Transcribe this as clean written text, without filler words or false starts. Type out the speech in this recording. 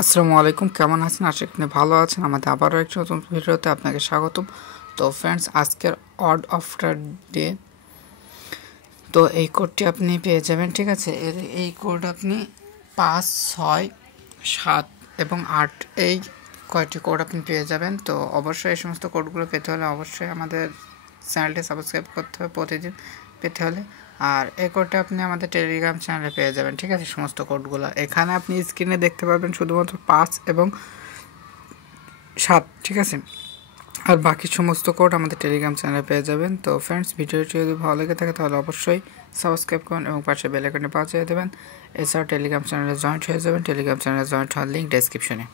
আসসালামু আলাইকুম, কেমন আছেন? আশা করি আপনি ভালো আছেন। আমাদের আবারও একটি নতুন ভিডিওতে আপনাকে স্বাগতম। তো ফ্রেন্ডস, আজকের অড অফটার ডে, তো এই কোডটি আপনি পেয়ে যাবেন, ঠিক আছে? এই কোড আপনি 5, 6, 7 এবং 8 এই কয়টি কোড আপনি পেয়ে যাবেন। তো অবশ্যই এই সমস্ত কোডগুলো পেতে হলে অবশ্যই আমাদের চ্যানেলটি সাবস্ক্রাইব করতে হবে প্রতিদিন পেতে হলে। আর এই কোডটা আপনি আমাদের টেলিগ্রাম চ্যানেলে পেয়ে যাবেন, ঠিক আছে? সমস্ত কোডগুলো এখানে আপনি স্ক্রিনে দেখতে পারবেন, শুধুমাত্র 5 এবং 7, ঠিক আছে? আর বাকি সমস্ত কোড আমাদের টেলিগ্রাম চ্যানেলে পেয়ে যাবেন। তো ফ্রেন্ডস, ভিডিওটি যদি ভালো লেগে থাকে তাহলে অবশ্যই সাবস্ক্রাইব করুন এবং পাশে বেল আইকনটি বাজিয়ে দেবেন। এছাড়াও টেলিগ্রাম চ্যানেলে জয়েন্ট হয়ে যাবেন। টেলিগ্রাম চ্যানেলে জয়েন্ট হওয়ার লিঙ্ক ডেসক্রিপশনে।